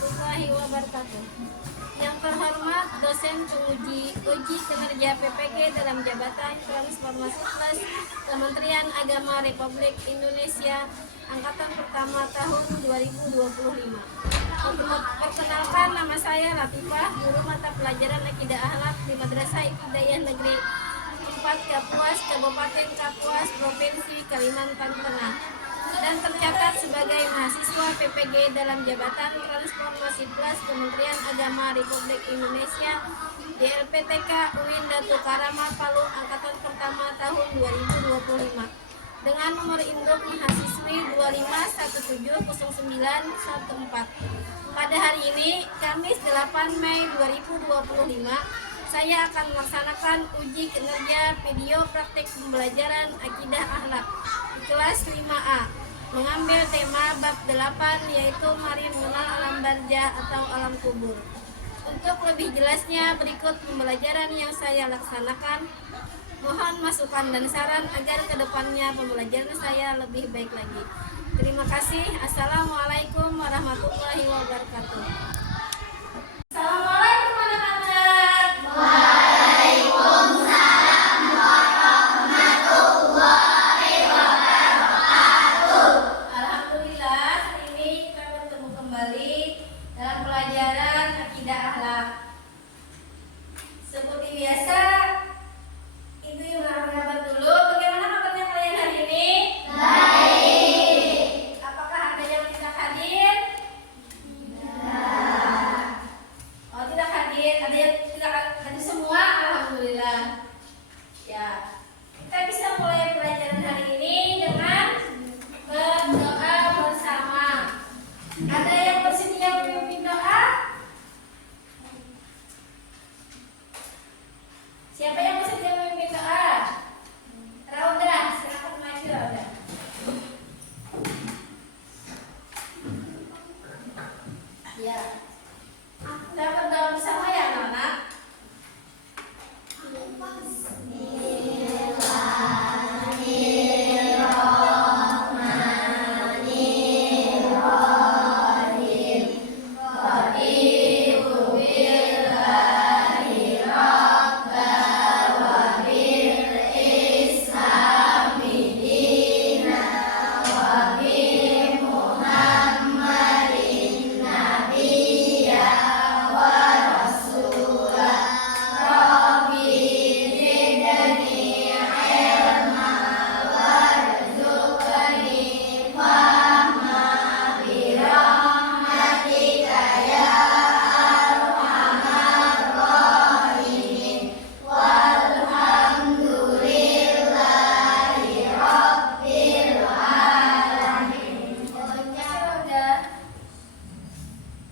warahmatullahi wabarakatuh. Yang terhormat dosen penguji uji kinerja PPG dalam jabatan Transformasi Plus Kementerian Agama Republik Indonesia Angkatan Pertama tahun 2025. Perkenalkan, nama saya Latifah, guru mata pelajaran Akidah Akhlak di Madrasah Ibtidaiyah Negeri 4 Kapuas, Kabupaten Kapuas, Provinsi Kalimantan Tengah, dan tercatat sebagai mahasiswa PPG dalam jabatan Transformasi Plus Kementerian Agama Republik Indonesia di LPTK UIN Datu Karama Palu Angkatan Pertama tahun 2025 dengan nomor induk mahasiswi 25170914. Pada hari ini, Kamis 8 Mei 2025, saya akan melaksanakan uji kinerja video praktik pembelajaran Akidah Akhlak di kelas 5A, mengambil tema bab 8, yaitu mari mengenal alam barzah atau alam kubur. Untuk lebih jelasnya, berikut pembelajaran yang saya laksanakan. Mohon masukan dan saran agar kedepannya pembelajaran saya lebih baik lagi. Terima kasih. Assalamualaikum warahmatullahi wabarakatuh. Assalamualaikum anak-anak. Waalaikumsalam warahmatullahi wabarakatuh. Alhamdulillah, hari ini kita bertemu kembali dalam pelajaran Akidah Akhlak. Seperti biasa, Ibu yang berapa dulu, bagaimana kabarnya kalian hari ini? Baik. Apakah ada yang tidak hadir? Tidak. Oh, tidak hadir. Ada yang tidak hadir semua? Alhamdulillah. Ya, kita bisa mulai pelajaran hari ini dengan berdoa bersama. Ada yang bersedia memimpin doa? Siapa yang bersedia memimpin doa? Rauda, silakan maju Rauda. Ya, kita berdoa bersama ya anak-anak.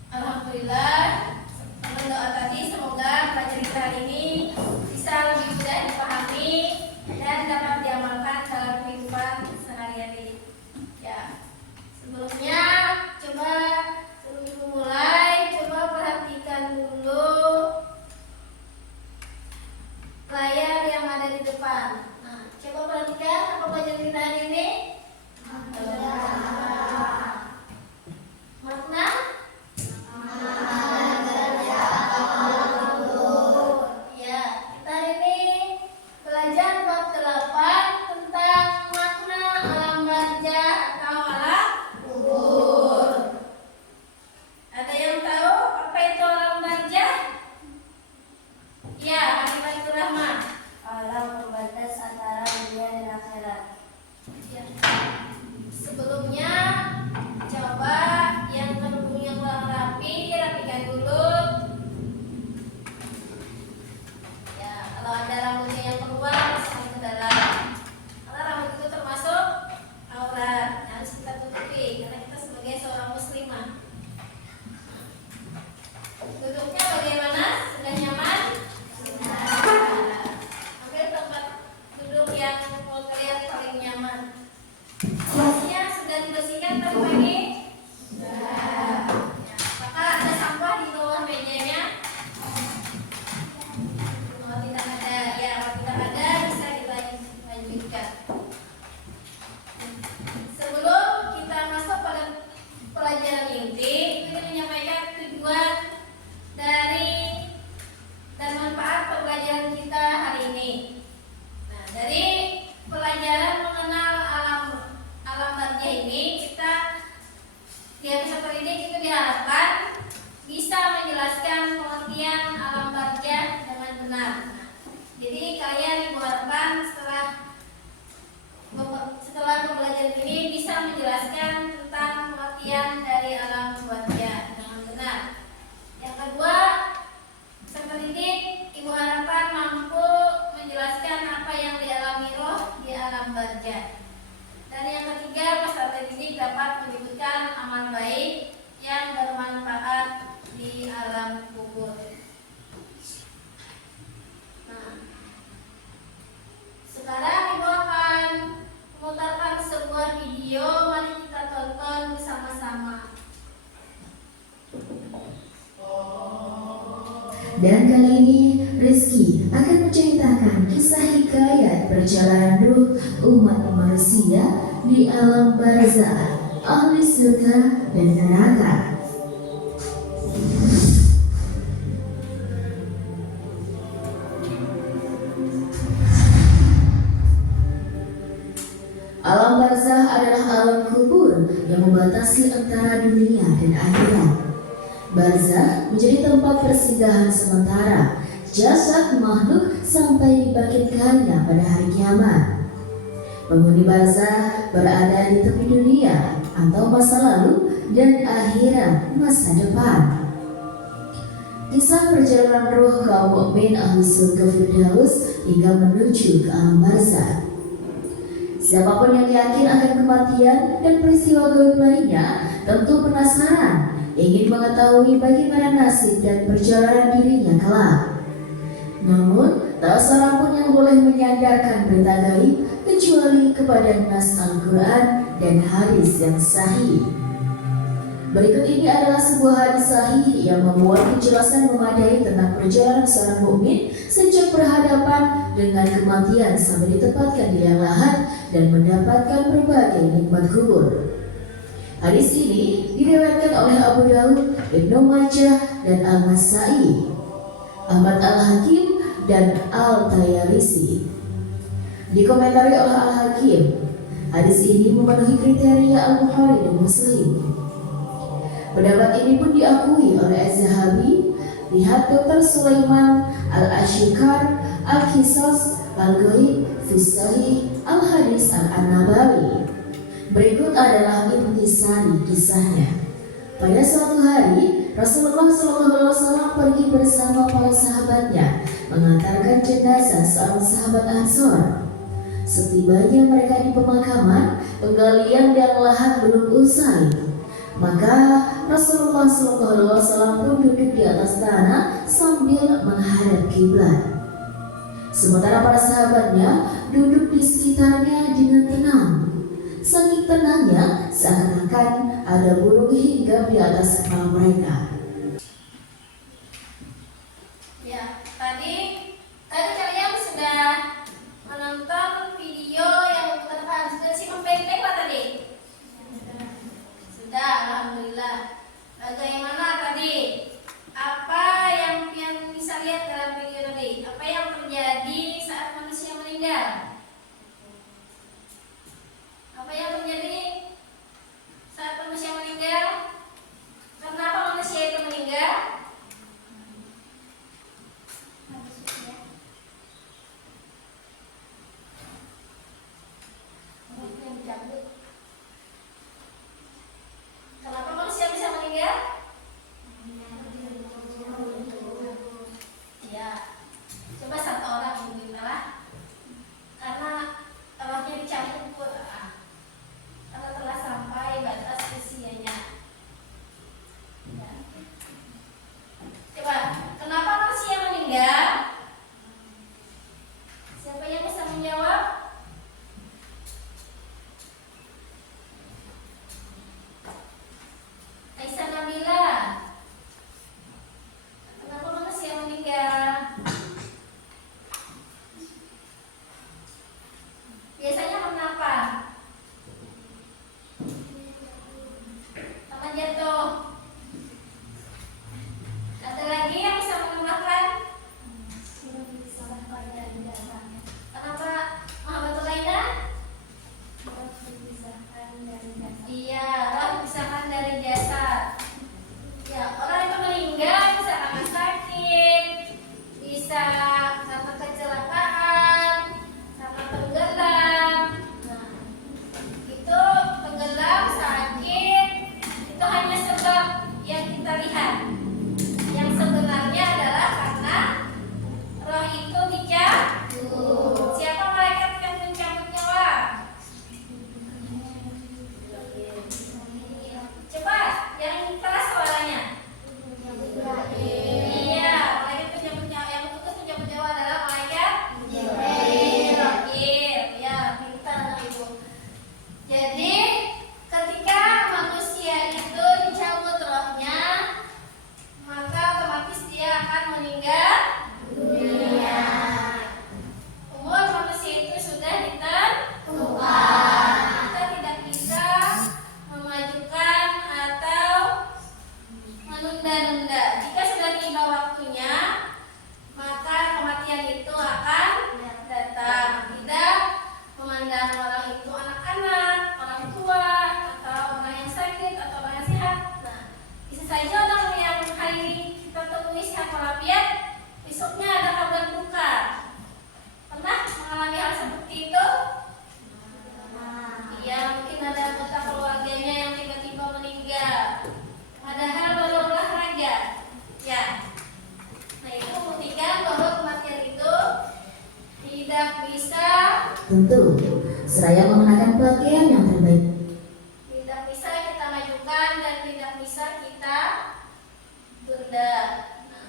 Alhamdulillah, berdoa tadi semoga pelajaran kita hari ini bisa lebih mudah dipahami dan dapat diamalkan dalam kehidupan sehari-hari. Ya, sebelumnya coba sebelum mulai, coba perhatikan dulu layar yang ada di depan. Nah, coba perhatikan apa pelajaran kita hari ini. Makna Dan kali ini Rizky akan menceritakan kisah hikayat perjalanan ruh umat manusia di alam barzah, ahli surga dan neraka. Alam barzah adalah alam kubur yang membatasi antara dunia dan akhirat. Barzah menjadi tempat persinggahan sementara jasad makhluk sampai dibangkitkannya pada hari kiamat. Penghuni barzah berada di tepi dunia atau masa lalu dan akhirat masa depan. Kisah perjalanan ruh kaum mukmin ahli surga Firdaus hingga menuju ke alam barzah. Siapapun yang yakin akan kematian dan peristiwa gaib lainnya tentu penasaran, ingin mengetahui bagaimana nasib dan perjalanan dirinya kelak. Namun, tak seorang pun yang boleh menyandarkan berita gaib kecuali kepada nas Al-Quran dan hadis yang sahih. Berikut ini adalah sebuah hadis sahih yang memuat penjelasan memadai tentang perjalanan seorang mukmin sejak berhadapan dengan kematian sampai ditempatkan di liang lahat dan mendapatkan berbagai nikmat kubur. Hadis ini diriwayatkan oleh Abu Daud, Ibnu Majah, dan Al-Nasai, Ahmad Al-Hakim, dan Al-Tayalisi. Dikomentari oleh Al-Hakim, hadis ini memenuhi kriteria Al-Bukhari dan Muslim. Pendapat ini pun diakui oleh Az-Zahabi. Lihat Dr. Sulaiman Al-Ashikar, Al-Qisas, Al-Ghaib, Fi-Sahih, Al-Hadis Al-Nabawi. Berikut adalah intisari kisahnya. Pada suatu hari, Rasulullah SAW pergi bersama para sahabatnya mengantarkan jenazah seorang sahabat Ansor. Setibanya mereka di pemakaman, penggalian liang lahat belum usai. Maka Rasulullah SAW pun duduk di atas tanah sambil menghadap kiblat. Sementara para sahabatnya duduk di sekitarnya dengan tenang. Saking tenangnya, seakan-akan ada burung hinggap di atas kepala mereka. Ya, tadi kalian sudah menonton video yang sudah simak baik-baik Pak tadi? Sudah, alhamdulillah. Bagaimana tadi? Apa yang bisa lihat dalam video tadi? Apa yang terjadi saat manusia meninggal? Apa yang terjadi saat manusia meninggal? Kenapa manusia ditunda-nunda. Jika sudah tiba waktunya, maka kematian itu akan datang. Tidak memandang orang itu anak-anak, orang tua, atau orang yang sakit, atau orang yang sehat. Nah, bisa saja orang yang hari ini kita temui sehat walafiat, besoknya ada kabar duka. Pernah mengalami hal seperti itu? Iya, mungkin ada anggota keluarganya yang tiba-tiba meninggal, padahal baru olahraga. Ya, nah itu membuktikan bahwa kematian itu tidak bisa seraya mengenakan pakaian yang terbaik. tidak bisa kita majukan dan tidak bisa kita tunda. Nah,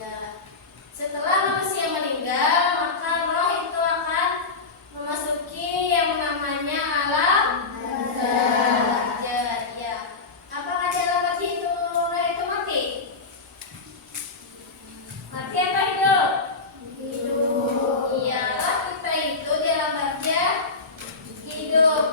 ya, setelah manusia meninggal, maka roh itu akan memasuki yang namanya alam barzah. Ya, apakah di alam barzah itu roh itu mati? Mati apa hidup? Hidup. Iya, roh kita itu di alam barzah hidup.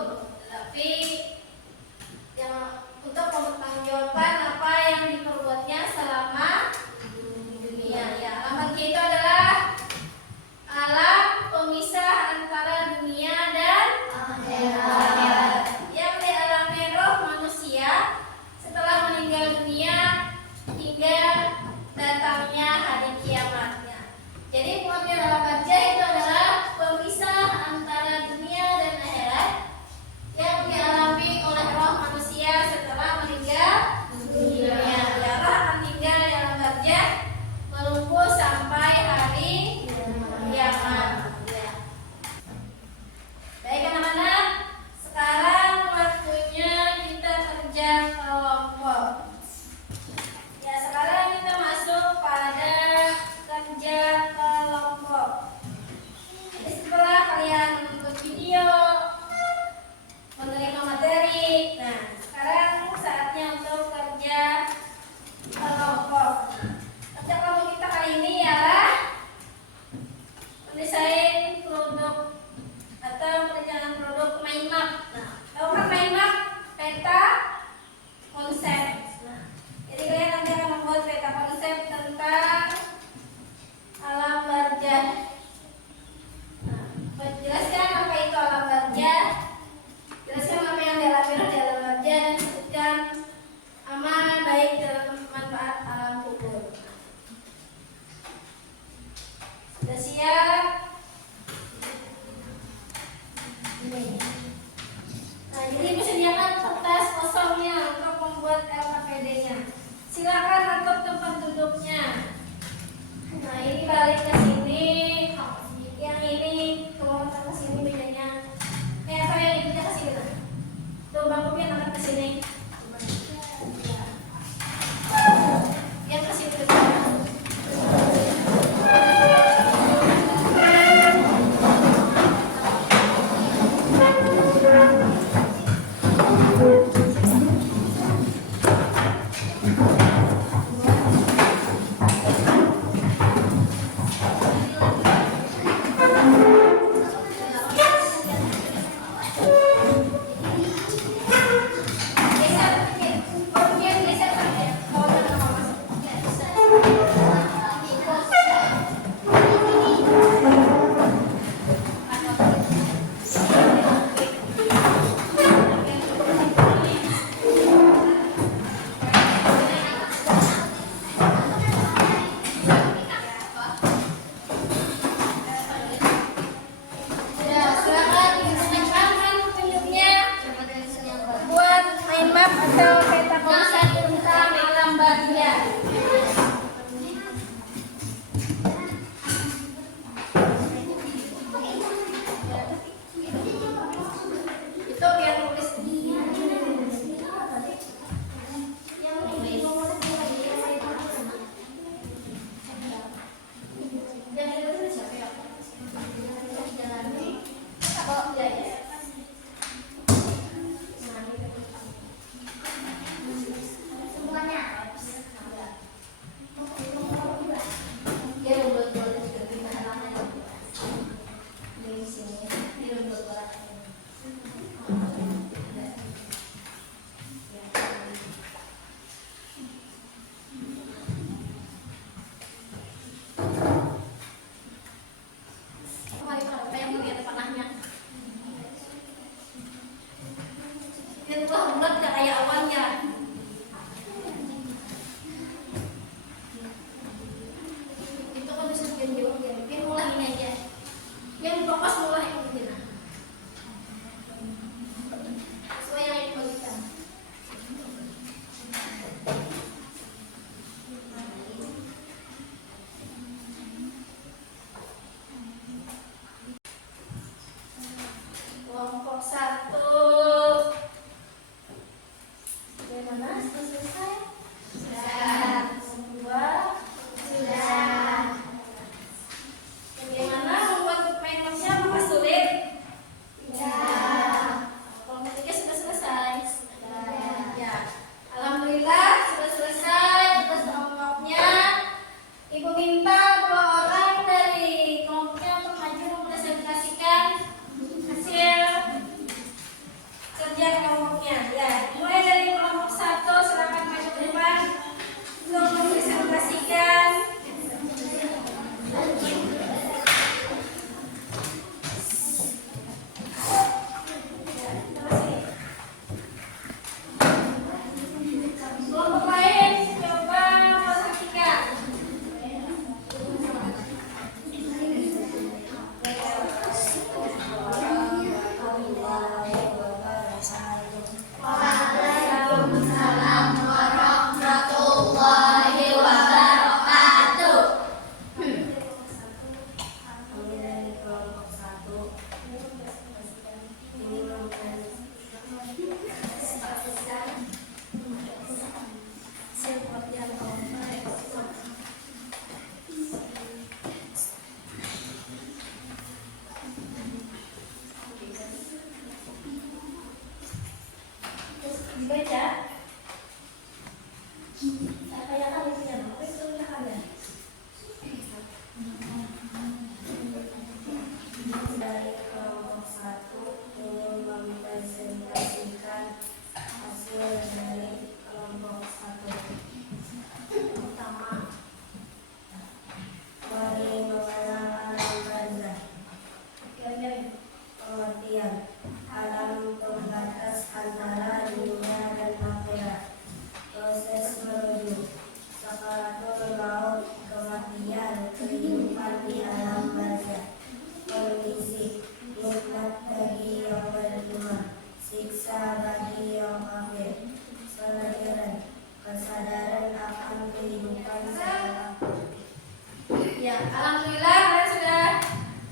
Ya, alhamdulillah kalian sudah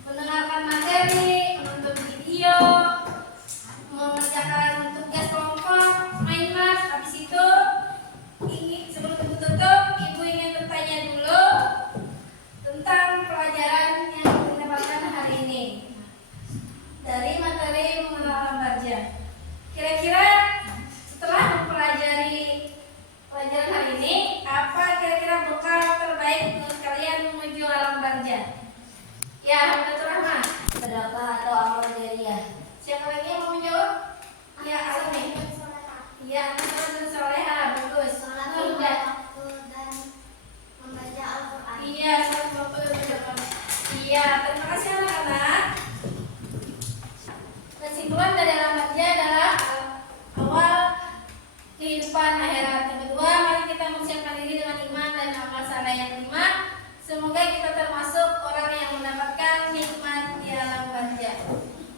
mendengarkan materi, menonton video, mengerjakan tugas kelompok, main mas. Habis itu sebelum tutup, ibu ingin bertanya dulu tentang pelajaran yang didapatkan hari ini dari materi mengenal alam baja. Kira-kira setelah mempelajari pelajaran hari ini, apa kira-kira bekal terbaik untuk kalian menuju alam baja? Ya, Hamdatul Rahman. Sedekah atau amal jariah. Siapa lagi yang mau menjawab? Ya, Asmi. Ya, Amal dan Soleha, bagus. Udah. Dan membaca Al-Quran. Iya, satu waktu berjamaah. Iya, terima kasih anak-anak. Kesimpulan dari alam baja adalah awal kehidupan akhirat. Yang kedua, mari kita mempersiapkan diri dengan iman dan amal saleh. Yang kelima, semoga kita termasuk orang yang mendapatkan nikmat di alam baja.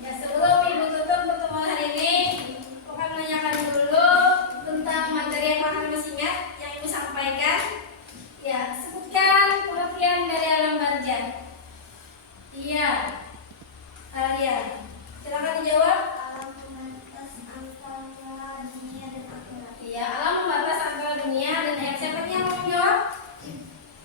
Ya, sebelum ibu tutup pertemuan hari ini, aku akan menanyakan dulu tentang materi yang kalian masih ingat yang ibu sampaikan. Ya, sebutkan pengertian dari alam baja. Iya, Alia, silakan dijawab. Alam pembatas antara dunia dan akhirat. Iya, alam membatas antara dunia dan akhirat. Siapa yang mau menjawab?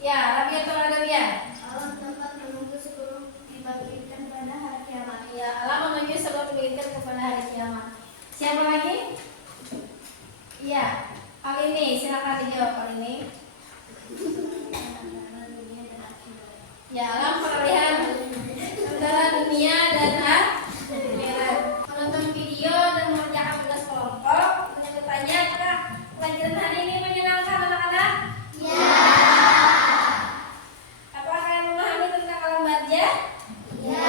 Ya, Rabia atau Rabia? Alam tempat menunggu sebelum dibangkitkan pada hari kiamat. Ya, alam menuju sebelum diberikan kepada hari kiamat. Siapa lagi? Iya, hal ini silakan dijawab hal ini. Antara dunia dan akhirat. Ya, alam peralihan antara dunia dan akhirat. Menonton video dan mengerjakan tugas kelompok. Untuk bertanya, apakah pelajaran hari ini menyenangkan anak-anak? Ya. Apakah kalian memahami tentang alam baja? Ya.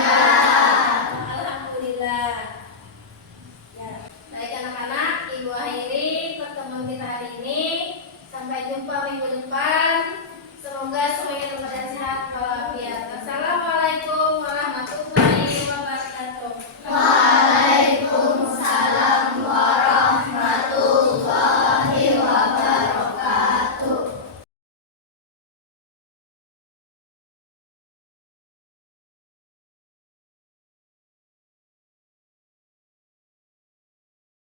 Alhamdulillah. Ya, baik anak-anak, ibu akhiri pertemuan kita hari ini. Sampai jumpa minggu depan. Semoga semuanya